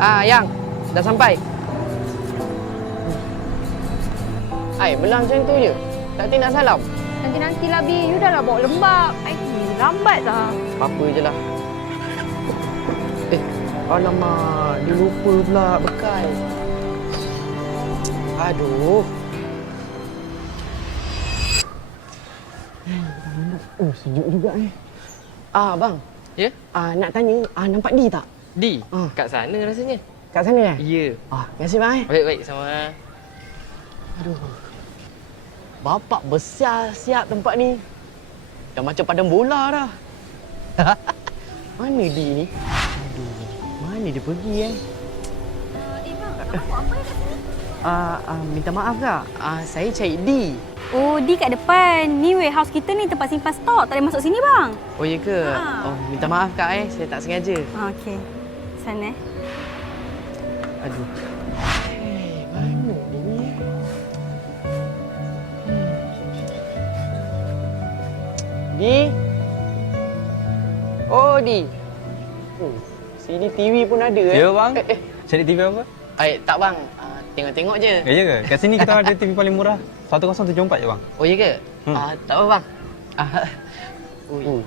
Yang. Dah sampai. Ai, belah macam tu je. Tak nak salam. Nanti-nantilah, Bi. You dah lah bawa lembab. Lambat dah. Apa je lah. Alamak. Dia lupa pula bekal. Aduh. Sejuk juga ni. Bang. Ya? Nak tanya, nampak Di tak? Di? Kat sana rasanya. Kat sana Ya. Terima kasih bang. Baik-baik, sama. Aduh. Bapak besar siap tempat ni. Dah macam padang bola dah. Mana Di ni? Aduh. Mana dia pergi Bang, abang buat apa kat sini? Minta maaf kak. Saya cari Di. Oh, Di kat depan. Ni warehouse kita ni tempat simpan stok. Tak boleh masuk sini, bang. Oh, ya ke? Oh, minta maaf kak saya tak sengaja. Okey. Sana. Aduh. Mana dia ni? Di? Oh, Di. Sini TV pun ada Ya bang. Cari TV apa? Tak bang. Tengok-tengok je. Ya ke? Kat sini kita ada TV paling murah. 1074 je bang. Oh, ya ke? Tak apa bang.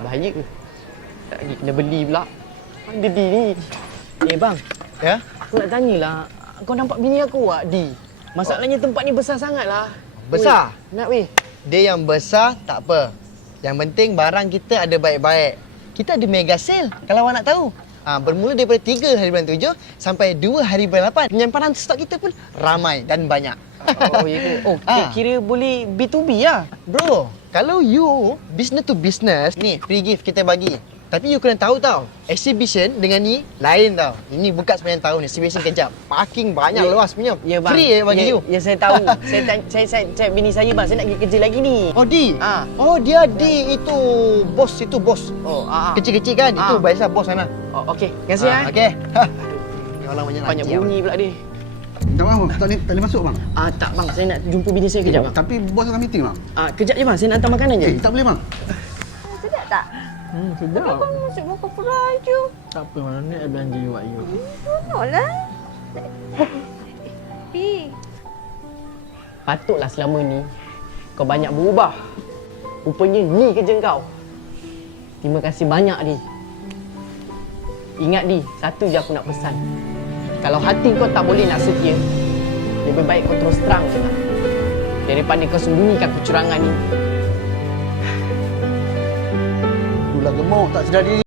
Bahaya ke? Tak lagi kena beli pula. Ada Di ni. Bang. Ya? Aku nak tanyalah. Kau nampak bini aku tak, Di? Masalahnya tempat ni besar sangatlah. Besar? Nak weh. Dia yang besar tak apa. Yang penting barang kita ada baik-baik. Kita ada mega sale kalau awak nak tahu. Bermula daripada 3 hari bulan 7 sampai 2 hari bulan 8. Penyimpanan stok kita pun ramai dan banyak. Oh, ya ke? Oh, kira boleh B2B lah. Bro, kalau you business to business, ni free gift kita bagi. Tapi you kena tahu tau, exhibition dengan ni lain tau. Ini buka sepanjang tahun ni, exhibition kejap. Parking banyak luas punya. Ya bang. Free bagi you. Ya, saya tahu. saya cek bini saya bang. Saya nak pergi kerja lagi ni. Oh, Di. Oh, dia Di itu bos. Oh, Kecil-kecil kan? Itu biasa bos sana. Oh, okey. Terima kasih Okey. Ni orang Banyak bunyi pula dia. Minta maaf, tak boleh masuk bang. Tak bang, saya nak jumpa bini saya kejap bang. Tapi bos dalam meeting bang. Kejap je bang, saya nak hantar makanan je. Tak boleh bang. Sedap tak? Sedap. Kau masuk makan fry je. Tak apa, mana ni belanja you buat you. Tolonglah. Bi. Patutlah selama ni kau banyak berubah. Rupanya ni kerja kau. Terima kasih banyak, Di. Ingat, Di, satu je aku nak pesan. Kalau hati kau tak boleh nak setia, lebih baik kau terus terang je lah. Daripada kau sembunyikan kecurangan ni. Itulah gemuk tak sedar diri.